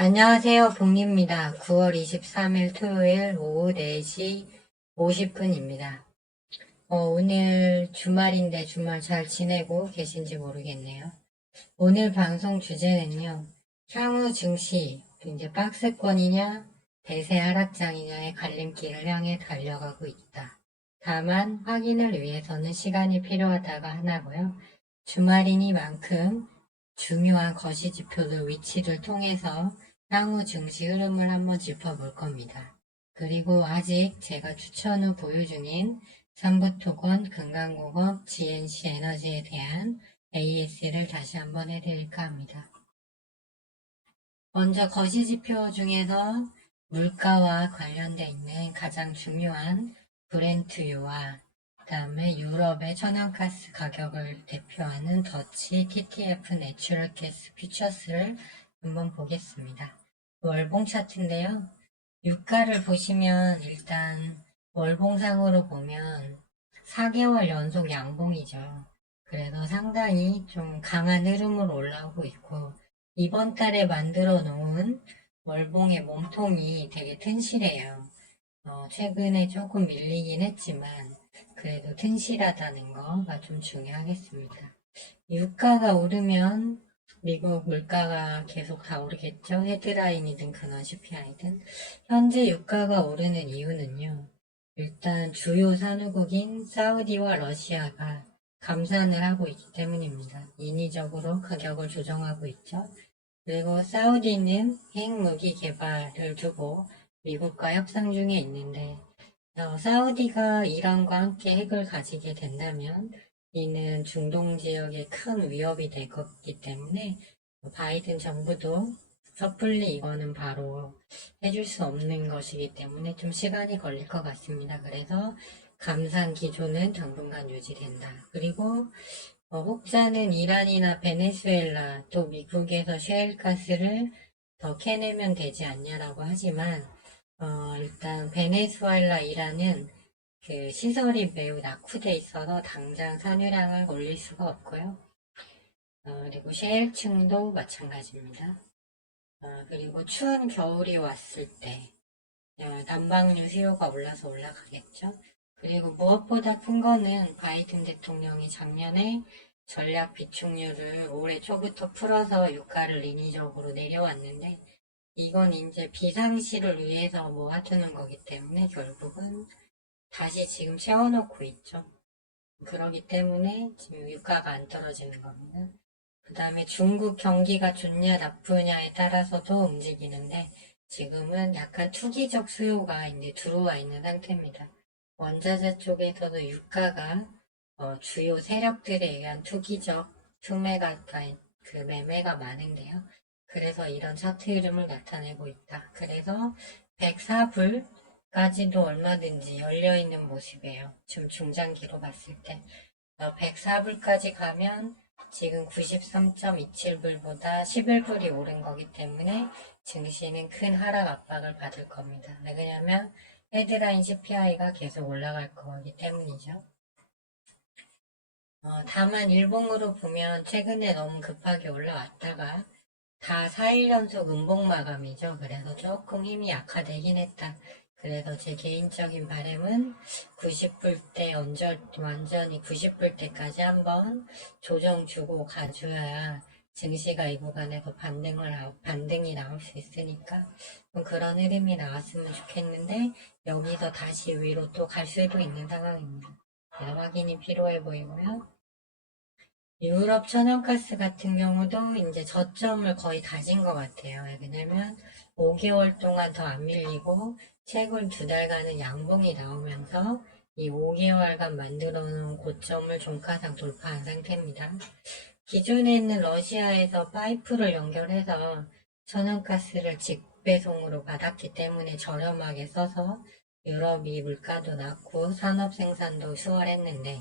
안녕하세요. 복리입니다. 9월 23일 토요일 오후 4시 50분입니다. 오늘 주말인데 주말 잘 지내고 계신지 모르겠네요. 오늘 방송 주제는요. 향후 증시, 이제 박스권이냐, 대세 하락장이냐의 갈림길을 향해 달려가고 있다. 다만 확인을 위해서는 시간이 필요하다가 하나고요. 주말이니만큼 중요한 거시지표들 위치를 통해서 향후 증시 흐름을 한번 짚어볼 겁니다. 그리고 아직 제가 추천 후 보유 중인 삼부토건, 금강공업, GNC 에너지에 대한 AS를 다시 한번 해드릴까 합니다. 먼저 거시지표 중에서 물가와 관련되어 있는 가장 중요한 브렌트유와 그 다음에 유럽의 천연가스 가격을 대표하는 더치 TTF 내추럴 가스 퓨처스를 한번 보겠습니다. 월봉 차트인데요. 유가를 보시면 일단 월봉상으로 보면 4개월 연속 양봉이죠. 그래서 상당히 좀 강한 흐름으로 올라오고 있고 이번 달에 만들어 놓은 월봉의 몸통이 되게 튼실해요. 최근에 조금 밀리긴 했지만 그래도 튼실하다는 거가 좀 중요하겠습니다. 유가가 오르면 미국 물가가 계속 다 오르겠죠. 헤드라인이든 근원 CPI든. 현재 유가가 오르는 이유는요. 일단 주요 산유국인 사우디와 러시아가 감산을 하고 있기 때문입니다. 인위적으로 가격을 조정하고 있죠. 그리고 사우디는 핵무기 개발을 두고 미국과 협상 중에 있는데 사우디가 이란과 함께 핵을 가지게 된다면 이는 중동 지역에 큰 위협이 될 거기 때문에 바이든 정부도 섣불리 이거는 바로 해줄 수 없는 것이기 때문에 좀 시간이 걸릴 것 같습니다. 그래서 감산 기조는 당분간 유지된다. 그리고 혹자는 이란이나 베네수엘라 또 미국에서 셰일가스를 더 캐내면 되지 않냐라고 하지만 일단 베네수엘라 이란은 그 시설이 매우 낙후돼 있어서 당장 산유량을 올릴 수가 없고요. 그리고 셰일층도 마찬가지입니다. 그리고 추운 겨울이 왔을 때 난방유 수요가 올라서 올라가겠죠. 그리고 무엇보다 큰 거는 바이든 대통령이 작년에 전략 비축률을 올해 초부터 풀어서 유가를 인위적으로 내려왔는데 이건 이제 비상시를 위해서 모아두는 거기 때문에 결국은 다시 지금 채워놓고 있죠. 그러기 때문에 지금 유가가 안 떨어지는 겁니다. 그 다음에 중국 경기가 좋냐 나쁘냐에 따라서도 움직이는데 지금은 약간 투기적 수요가 이제 들어와 있는 상태입니다. 원자재 쪽에서도 유가가 주요 세력들에 의한 투기적 그 매매가 많은데요. 그래서 이런 차트 흐름을 나타내고 있다. 그래서 104불까지도 얼마든지 열려있는 모습이에요. 지금 중장기로 봤을 때 104불까지 가면 지금 93.27불보다 11불이 오른 거기 때문에 증시는 큰 하락 압박을 받을 겁니다. 왜냐하면 헤드라인 CPI가 계속 올라갈 거기 때문이죠. 다만 일봉으로 보면 최근에 너무 급하게 올라왔다가 다 4일 연속 음봉 마감이죠. 그래서 조금 힘이 약화되긴 했다. 그래서 제 개인적인 바람은 90불대 완전히 90불대까지 한번 조정 주고 가줘야 증시가 이 구간에서 반등이 나올 수 있으니까 그런 흐름이 나왔으면 좋겠는데 여기서 다시 위로 또 갈 수도 있는 상황입니다. 확인이 필요해 보이고요. 유럽 천연가스 같은 경우도 이제 저점을 거의 다진 것 같아요. 왜냐면 5개월 동안 더 안 밀리고 최근 2달간은 양봉이 나오면서 이 5개월간 만들어 놓은 고점을 종가상 돌파한 상태입니다. 기존에 있는 러시아에서 파이프를 연결해서 천연가스를 직배송으로 받았기 때문에 저렴하게 써서 유럽이 물가도 낮고 산업 생산도 수월했는데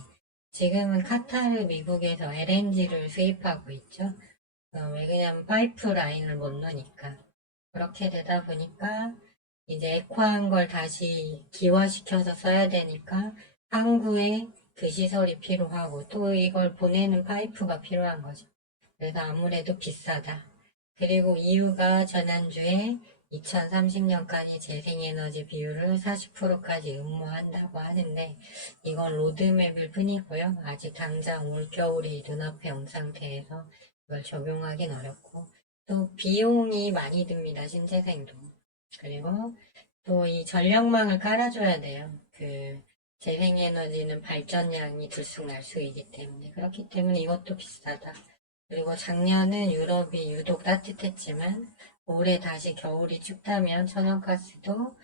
지금은 카타르 미국에서 LNG를 수입하고 있죠. 왜냐면 파이프 라인을 못 넣으니까. 그렇게 되다 보니까 이제 액화한 걸 다시 기화시켜서 써야 되니까 항구에 그 시설이 필요하고 또 이걸 보내는 파이프가 필요한 거죠. 그래서 아무래도 비싸다. 그리고 이유가 지난주에 2030년까지 재생에너지 비율을 40%까지 응모한다고 하는데 이건 로드맵일 뿐이고요. 아직 당장 올겨울이 눈앞에 온 상태에서 이걸 적용하긴 어렵고 또 비용이 많이 듭니다. 신재생도. 그리고 또 이 전력망을 깔아줘야 돼요. 그 재생에너지는 발전량이 들쑥날쑥이기 때문에 그렇기 때문에 이것도 비싸다. 그리고 작년은 유럽이 유독 따뜻했지만 올해 다시 겨울이 춥다면 천연가스도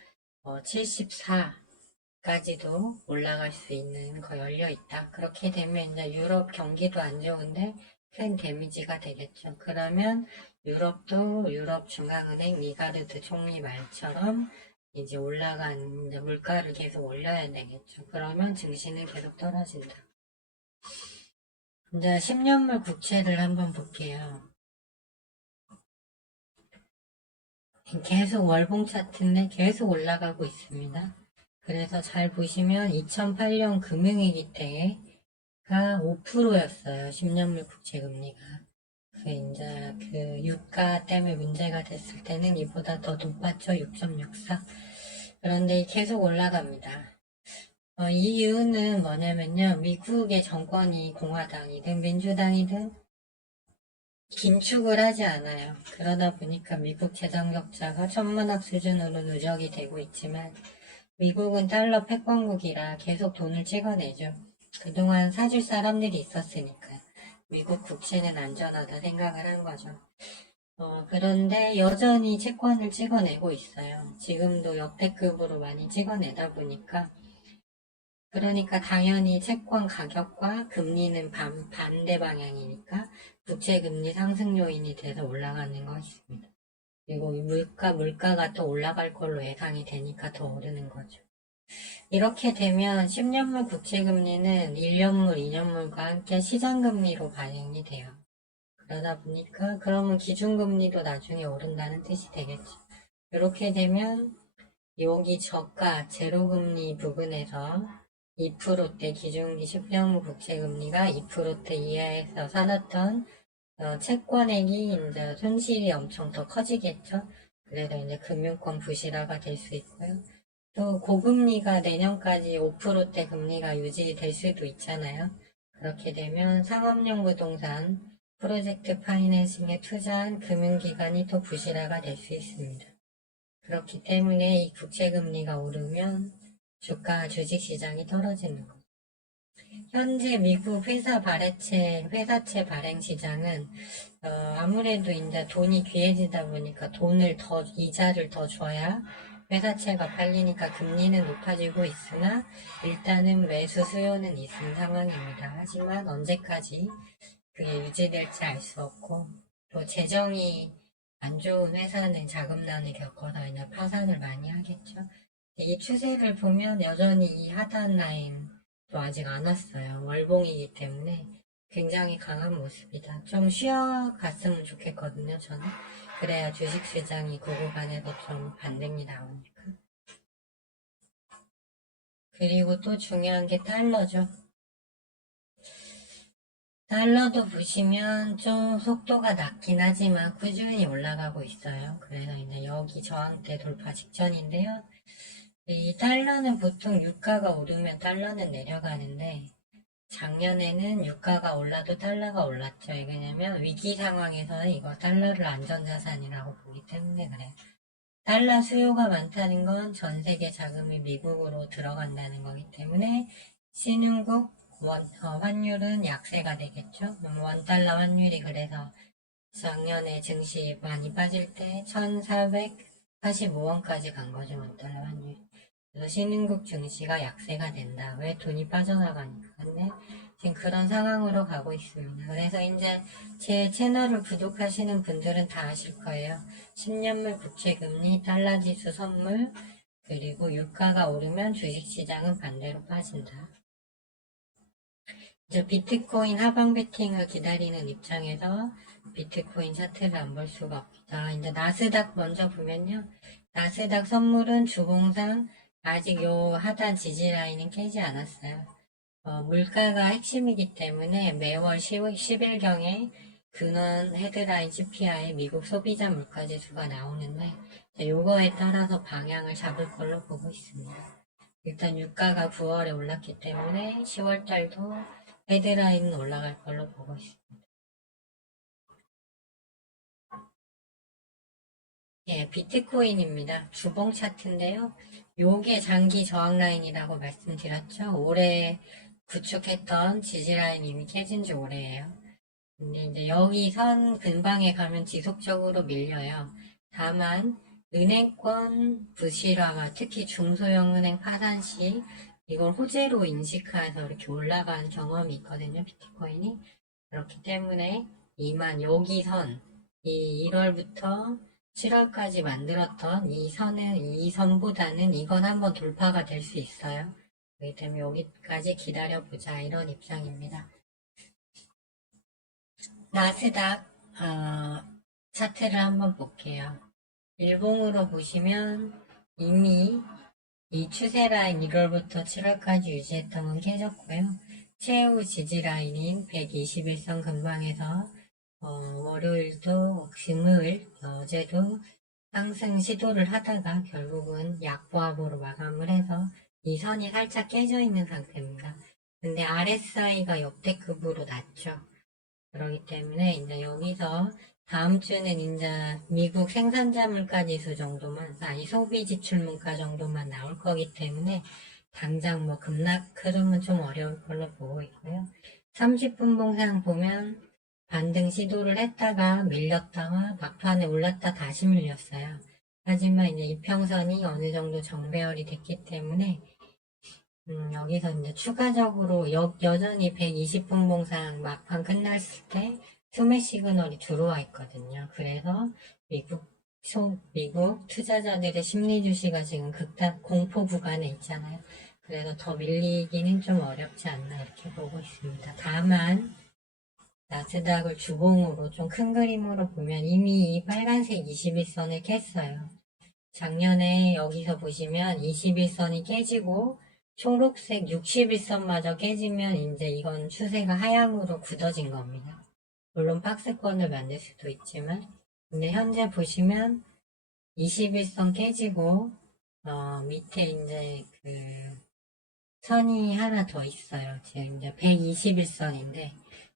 74까지도 올라갈 수 있는 거 열려 있다. 그렇게 되면 이제 유럽 경기도 안 좋은데 큰 데미지가 되겠죠. 그러면 유럽도 유럽 중앙은행 미가르드 총리 말처럼 이제 올라간 이제 물가를 계속 올려야 되겠죠. 그러면 증시는 계속 떨어진다. 이제 10년물 국채를 한번 볼게요. 계속 월봉 차트인데 계속 올라가고 있습니다. 그래서 잘 보시면 2008년 금융위기 때가 5%였어요. 10년물 국채 금리가. 이제 그 유가 때문에 문제가 됐을 때는 이보다 더 높았죠. 6.64. 그런데 계속 올라갑니다. 이유는 뭐냐면요. 미국의 정권이 공화당이든 민주당이든 긴축을 하지 않아요. 그러다 보니까 미국 재정 격차가 천문학 수준으로 누적이 되고 있지만 미국은 달러 패권국이라 계속 돈을 찍어내죠. 그동안 사줄 사람들이 있었으니까 미국 국채는 안전하다 생각을 한 거죠. 그런데 여전히 채권을 찍어내고 있어요. 지금도 역대급으로 많이 찍어내다 보니까 그러니까 당연히 채권 가격과 금리는 반대 방향이니까 부채 금리 상승 요인이 돼서 올라가는 것입니다. 그리고 물가가 또 올라갈 걸로 예상이 되니까 더 오르는 거죠. 이렇게 되면 10년물 국채 금리는 1년물, 2년물과 함께 시장 금리로 반영이 돼요. 그러다 보니까 그러면 기준금리도 나중에 오른다는 뜻이 되겠죠. 이렇게 되면 여기 저가 제로금리 부분에서 2%대 기준기 10년물 국채금리가 2%대 이하에서 살았던 채권액이 이제 손실이 엄청 더 커지겠죠. 그래서 이제 금융권 부실화가 될 수 있고요. 또 고금리가 내년까지 5%대 금리가 유지될 수도 있잖아요. 그렇게 되면 상업용 부동산 프로젝트 파이낸싱에 투자한 금융기관이 또 부실화가 될 수 있습니다. 그렇기 때문에 이 국채금리가 오르면 주가 주식시장이 떨어지는 거죠. 현재 미국 회사채 발행 시장은 아무래도 이제 돈이 귀해지다 보니까 이자를 더 줘야 회사채가 팔리니까 금리는 높아지고 있으나 일단은 매수 수요는 있는 상황입니다. 하지만 언제까지 그게 유지될지 알 수 없고 또 재정이 안 좋은 회사는 자금난을 겪어서 이제 파산을 많이 하겠죠. 이 추세를 보면 여전히 이 하단 라인도 아직 안 왔어요. 월봉이기 때문에 굉장히 강한 모습이다. 좀 쉬어갔으면 좋겠거든요, 저는. 그래야 주식시장이 그 구간에서 좀 반등이 나오니까. 그리고 또 중요한 게 달러죠. 달러도 보시면 좀 속도가 낮긴 하지만 꾸준히 올라가고 있어요. 그래서 이제 여기 저항대 돌파 직전인데요. 이 달러는 보통 유가가 오르면 달러는 내려가는데 작년에는 유가가 올라도 달러가 올랐죠. 왜냐면 위기 상황에서는 이거 달러를 안전자산이라고 보기 때문에 그래요. 달러 수요가 많다는 건 전 세계 자금이 미국으로 들어간다는 거기 때문에 신흥국 환율은 약세가 되겠죠. 원달러 환율이 그래서 작년에 증시 많이 빠질 때 1445원까지 간 거죠. 원달러 환율이. 그래서 신흥국 증시가 약세가 된다. 왜 돈이 빠져나가니까. 근데 지금 그런 상황으로 가고 있습니다. 그래서 이제 제 채널을 구독하시는 분들은 다 아실 거예요. 10년물 국채금리, 달러지수 선물, 그리고 유가가 오르면 주식시장은 반대로 빠진다. 이제 비트코인 하방 베팅을 기다리는 입장에서 비트코인 차트를 안 볼 수가 없다. 이제 나스닥 먼저 보면요. 나스닥 선물은 주봉상 아직 요 하단 지지 라인은 깨지 않았어요. 물가가 핵심이기 때문에 매월 10일경에 근원 헤드라인 CPI 미국 소비자 물가지수가 나오는데 요거에 따라서 방향을 잡을 걸로 보고 있습니다. 일단 유가가 9월에 올랐기 때문에 10월달도 헤드라인은 올라갈 걸로 보고 있습니다. 예, 비트코인입니다. 주봉 차트인데요. 요게 장기 저항 라인이라고 말씀드렸죠. 올해 구축했던 지지 라인 이미 깨진 지 오래예요. 근데 이제 여기 선 근방에 가면 지속적으로 밀려요. 다만 은행권 부실화가 특히 중소형 은행 파산 시 이걸 호재로 인식해서 이렇게 올라간 경험이 있거든요. 비트코인이. 그렇기 때문에 이만 여기 선, 이 1월부터 7월까지 만들었던 이 선보다는 이건 한번 돌파가 될 수 있어요. 그렇기 때문에 여기까지 기다려보자 이런 입장입니다. 나스닥 차트를 한번 볼게요. 일봉으로 보시면 이미 이 추세 라인 1월부터 7월까지 유지했던 건 깨졌고요. 최후 지지 라인인 121선 근방에서 월요일도 금요일 어제도 상승 시도를 하다가 결국은 약보합으로 마감을 해서 이 선이 살짝 깨져 있는 상태입니다. 근데 RSI가 역대급으로 낮죠. 그렇기 때문에 이제 여기서 다음 주는 이제 미국 생산자 물가 지수 정도만, 아니 소비 지출 물가 정도만 나올 거기 때문에 당장 뭐 급락 흐름은 좀 어려울 걸로 보고 있고요. 30분 봉상 보면 반등 시도를 했다가 밀렸다가 막판에 올랐다 다시 밀렸어요. 하지만 이제 이평선이 어느 정도 정배열이 됐기 때문에 여기서 이제 추가적으로 여전히 120분 봉상 막판 끝났을 때 투매 시그널이 들어와 있거든요. 그래서 미국 투자자들의 심리 주시가 지금 극단 공포 구간에 있잖아요. 그래서 더 밀리기는 좀 어렵지 않나 이렇게 보고 있습니다. 다만 나스닥을 주봉으로 좀 큰 그림으로 보면 이미 이 빨간색 21선을 깼어요. 작년에 여기서 보시면 21선이 깨지고 초록색 61선마저 깨지면 이제 이건 추세가 하향으로 굳어진 겁니다. 물론 박스권을 만들 수도 있지만 근데 현재 보시면 21선 깨지고 밑에 이제 그 선이 하나 더 있어요. 지금 이제 121선인데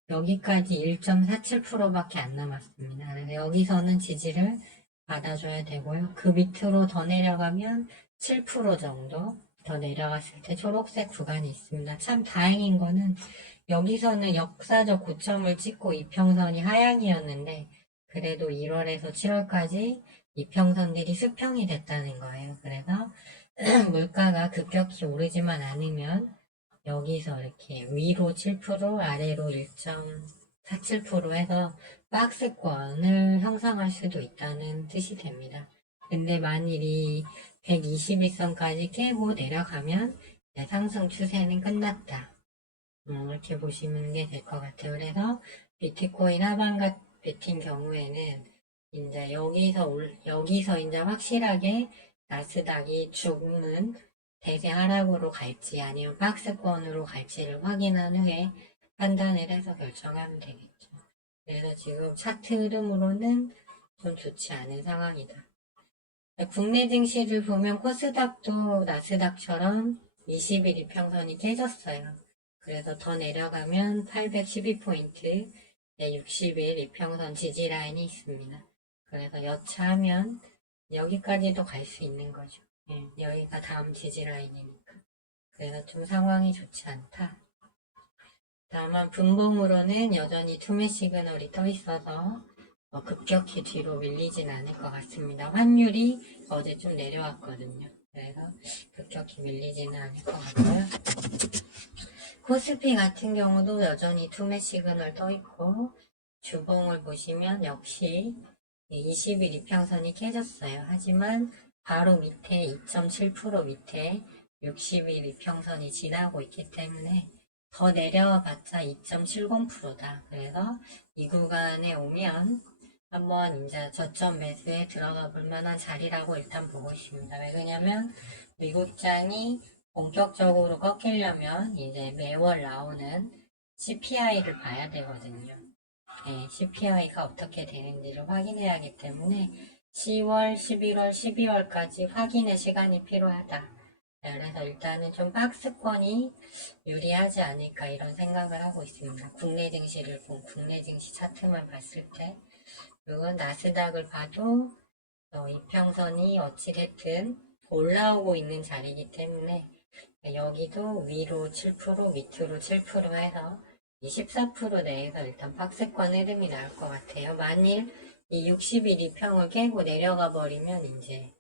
여기까지 1.47%밖에 안 남았습니다. 그래서 여기서는 지지를 받아줘야 되고요. 그 밑으로 더 내려가면 7% 정도 더 내려갔을 때 초록색 구간이 있습니다. 참 다행인 거는 여기서는 역사적 고점을 찍고 이평선이 하향이었는데 그래도 1월에서 7월까지 이평선들이 수평이 됐다는 거예요. 그래서 물가가 급격히 오르지만 않으면 여기서 이렇게 위로 7% 아래로 1.47% 해서 박스권을 형성할 수도 있다는 뜻이 됩니다. 근데 만일이 121선까지 깨고 내려가면 상승 추세는 끝났다. 이렇게 보시는 게 될 것 같아요. 그래서 비트코인 하방 같은 경우에는 이제 여기서 이제 확실하게 나스닥이 죽는 대세 하락으로 갈지 아니면 박스권으로 갈지를 확인한 후에 판단을 해서 결정하면 되겠죠. 그래서 지금 차트 흐름으로는 좀 좋지 않은 상황이다. 국내 증시를 보면 코스닥도 나스닥처럼 20일 이평선이 깨졌어요. 그래서 더 내려가면 812포인트, 60일 이평선 지지 라인이 있습니다. 그래서 여차하면 여기까지도 갈 수 있는 거죠. 여기가 다음 지지 라인이니까. 그래서 좀 상황이 좋지 않다. 다만 분봉으로는 여전히 투매 시그널이 떠 있어서 급격히 뒤로 밀리진 않을 것 같습니다. 환율이 어제 좀 내려왔거든요. 그래서 급격히 밀리지는 않을 것 같고요. 코스피 같은 경우도 여전히 투매 시그널 떠 있고 주봉을 보시면 역시 20일 이평선이 깨졌어요. 하지만 바로 밑에 2.7% 밑에 60일 이평선이 지나고 있기 때문에 더 내려봤자 2.70%다. 그래서 이 구간에 오면 한번 이제 저점 매수에 들어가 볼 만한 자리라고 일단 보고 있습니다. 왜냐면 미국장이 본격적으로 꺾이려면 이제 매월 나오는 CPI를 봐야 되거든요. CPI가 어떻게 되는지를 확인해야 하기 때문에 10월, 11월, 12월까지 확인의 시간이 필요하다. 그래서 일단은 좀 박스권이 유리하지 않을까 이런 생각을 하고 있습니다. 국내 증시를 본 국내 증시 차트만 봤을 때 그리고 나스닥을 봐도 이평선이 어찌됐든 올라오고 있는 자리이기 때문에 여기도 위로 7%, 밑으로 7% 해서 24% 내에서 일단 박스권 흐름이 나올 것 같아요. 만일 이 60일 이평을 깨고 내려가 버리면 이제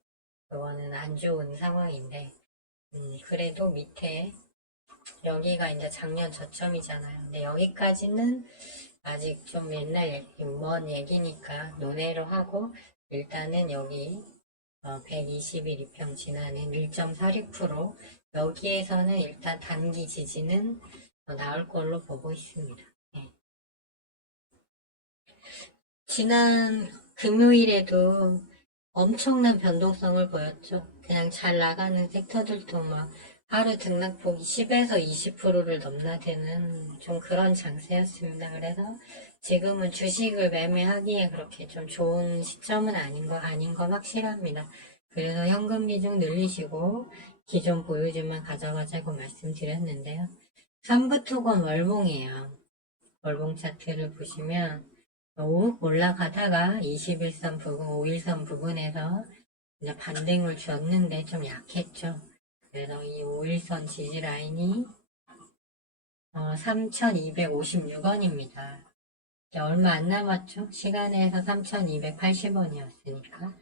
그거는 안 좋은 상황인데 그래도 밑에 여기가 이제 작년 저점이잖아요. 근데 여기까지는 아직 좀 옛날 먼 얘기니까 논외로 하고 일단은 여기 120일 이평 지나는 1.46% 여기에서는 일단 단기 지지는 나올 걸로 보고 있습니다. 네. 지난 금요일에도 엄청난 변동성을 보였죠. 그냥 잘 나가는 섹터들도 막 하루 등락폭이 10에서 20%를 넘나드는 좀 그런 장세였습니다. 그래서 지금은 주식을 매매하기에 그렇게 좀 좋은 시점은 아닌 건 확실합니다. 그래서 현금 비중 늘리시고 기존 보유주만 가져가자고 말씀드렸는데요. 삼부토건 월봉이에요. 월봉 차트를 보시면 쭉 올라가다가 21선 부근, 5일선 부근에서 이제 반등을 줬는데 좀 약했죠. 그래서 이 5일선 지지 라인이 3,256원입니다. 얼마 안 남았죠? 시간에서 3,280원이었으니까.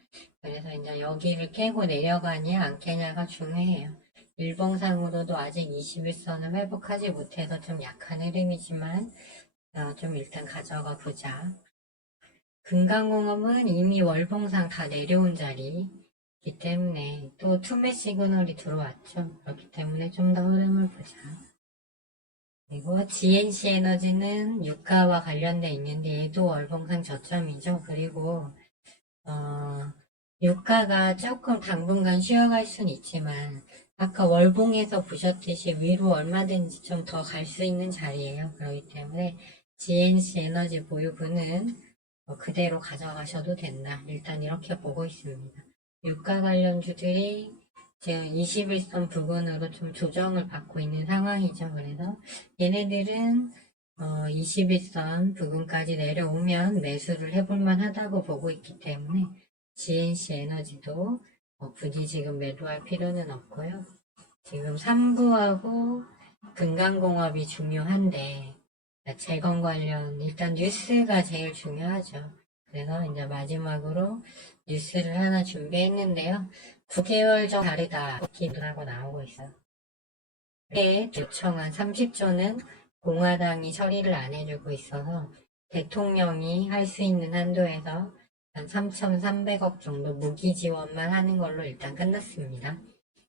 그래서 이제 여기를 깨고 내려가냐 안 깨냐가 중요해요. 일봉상으로도 아직 21선을 회복하지 못해서 좀 약한 흐름이지만 좀 일단 가져가 보자. 금강공업은 이미 월봉상 다 내려온 자리이기 때문에 또 투매 시그널이 들어왔죠. 그렇기 때문에 좀 더 흐름을 보자. 그리고 GNC 에너지는 유가와 관련돼 있는데 얘도 월봉상 저점이죠. 그리고 유가가 조금 당분간 쉬어갈 수는 있지만 아까 월봉에서 보셨듯이 위로 얼마든지 좀 더 갈 수 있는 자리예요. 그렇기 때문에 GNC 에너지 보유분은 그대로 가져가셔도 된다. 일단 이렇게 보고 있습니다. 유가 관련주들이 지금 21선 부근으로 좀 조정을 받고 있는 상황이죠. 그래서 얘네들은 21선 부근까지 내려오면 매수를 해볼만 하다고 보고 있기 때문에 GNC 에너지도 굳이 지금 매도할 필요는 없고요. 지금 3부하고 금강공업이 중요한데 재건 관련 일단 뉴스가 제일 중요하죠. 그래서 이제 마지막으로 뉴스를 하나 준비했는데요. 9개월 전 다르다 기도라고 나오고 있어요. 요청한 30조는 공화당이 처리를 안 해주고 있어서 대통령이 할 수 있는 한도에서 한 3,300억 정도 무기 지원만 하는 걸로 일단 끝났습니다.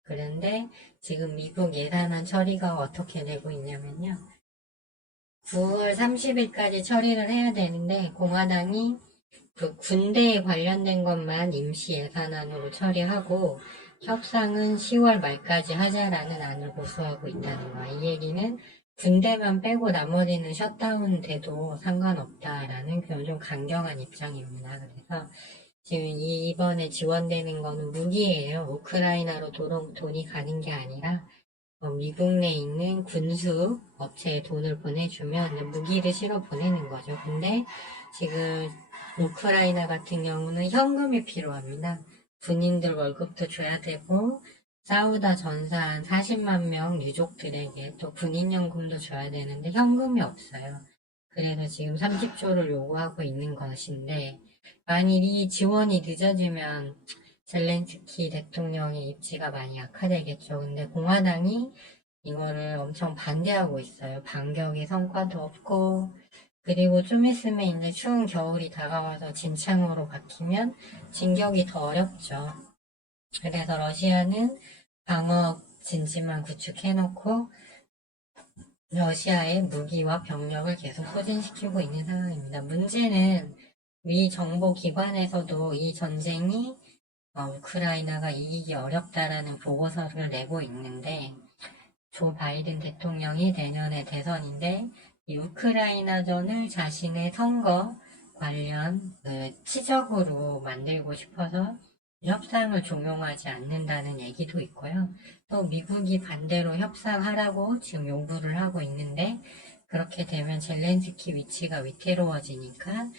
그런데 지금 미국 예산안 처리가 어떻게 되고 있냐면요. 9월 30일까지 처리를 해야 되는데 공화당이 그 군대에 관련된 것만 임시 예산안으로 처리하고 협상은 10월 말까지 하자라는 안을 고수하고 있다는 거야. 이 얘기는 군대만 빼고 나머지는 셧다운 돼도 상관없다라는 그런 좀 강경한 입장입니다. 그래서 지금 이번에 지원되는 거는 무기예요. 우크라이나로 돈이 가는 게 아니라 미국 내에 있는 군수 업체에 돈을 보내주면 무기를 실어 보내는 거죠. 근데 지금 우크라이나 같은 경우는 현금이 필요합니다. 군인들 월급도 줘야 되고 싸우다 전사한 40만 명 유족들에게 또 군인연금도 줘야 되는데 현금이 없어요. 그래서 지금 30조를 요구하고 있는 것인데 만일 이 지원이 늦어지면 젤렌스키 대통령의 입지가 많이 약화되겠죠. 근데 공화당이 이거를 엄청 반대하고 있어요. 반격의 성과도 없고 그리고 좀 있으면 이제 추운 겨울이 다가와서 진창으로 바뀌면 진격이 더 어렵죠. 그래서 러시아는 방어 진지만 구축해놓고 러시아의 무기와 병력을 계속 소진시키고 있는 상황입니다. 문제는 미 정보기관에서도 이 전쟁이 우크라이나가 이기기 어렵다라는 보고서를 내고 있는데 조 바이든 대통령이 내년에 대선인데 이 우크라이나전을 자신의 선거 관련 치적으로 만들고 싶어서 협상을 종용하지 않는다는 얘기도 있고요. 또 미국이 반대로 협상하라고 지금 요구를 하고 있는데 그렇게 되면 젤렌스키 위치가 위태로워지니까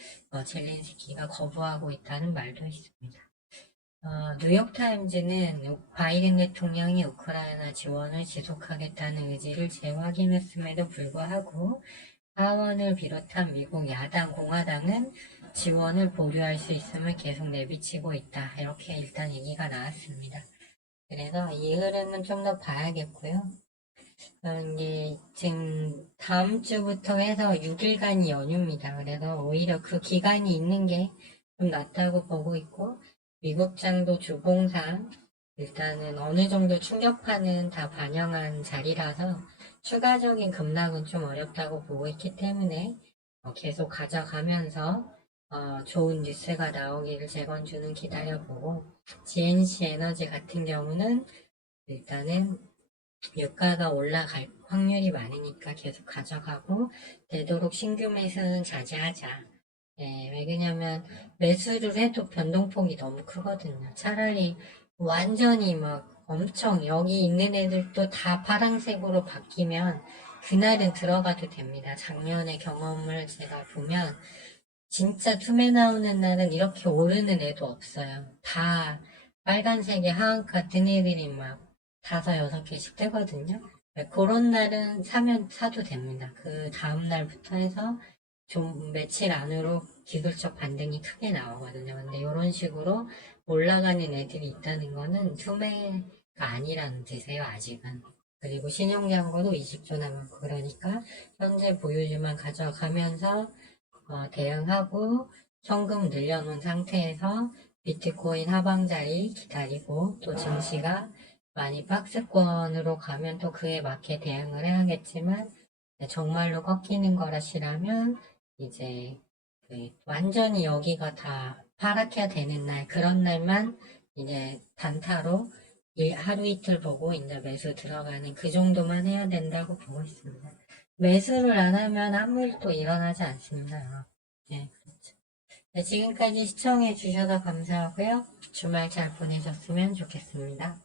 젤렌스키가 거부하고 있다는 말도 있습니다. 뉴욕타임즈는 바이든 대통령이 우크라이나 지원을 지속하겠다는 의지를 재확인했음에도 불구하고 하원을 비롯한 미국 야당 공화당은 지원을 보류할 수 있음을 계속 내비치고 있다. 이렇게 일단 얘기가 나왔습니다. 그래서 이 흐름은 좀 더 봐야겠고요. 이게 지금 다음 주부터 해서 6일간이 연휴입니다. 그래서 오히려 그 기간이 있는 게 좀 낫다고 보고 있고 미국장도 주봉상 일단은 어느 정도 충격파는 다 반영한 자리라서 추가적인 급락은 좀 어렵다고 보고 있기 때문에 계속 가져가면서 좋은 뉴스가 나오기를 재건주는 기다려보고 GNC 에너지 같은 경우는 일단은 유가가 올라갈 확률이 많으니까 계속 가져가고 되도록 신규 매수는 자제하자. 왜냐면 매수를 해도 변동폭이 너무 크거든요. 차라리 완전히 막 엄청 여기 있는 애들도 다 파란색으로 바뀌면 그날은 들어가도 됩니다. 작년의 경험을 제가 보면 진짜 투매 나오는 날은 이렇게 오르는 애도 없어요. 다 빨간색의 하한가 뜬 애들이 막 5-6개씩 뜨거든요. 그런 날은 사도 됩니다. 그 다음 날부터 해서 좀 며칠 안으로 기술적 반등이 크게 나오거든요. 근데 이런 식으로 올라가는 애들이 있다는 거는 투매가 아니라는 뜻이에요, 아직은. 그리고 신용잔고도 20조 남았고, 그러니까 현재 보유주만 가져가면서 대응하고 현금 늘려놓은 상태에서 비트코인 하방자리 기다리고 또 증시가 많이 박스권으로 가면 또 그에 맞게 대응을 해야겠지만 정말로 꺾이는 거라시라면 이제 완전히 여기가 다 파랗게 되는 날 그런 날만 이제 단타로 하루 이틀 보고 이제 매수 들어가는 그 정도만 해야 된다고 보고 있습니다. 매수를 안 하면 아무 일도 일어나지 않습니다. 네, 그렇죠. 네, 지금까지 시청해 주셔서 감사하고요. 주말 잘 보내셨으면 좋겠습니다.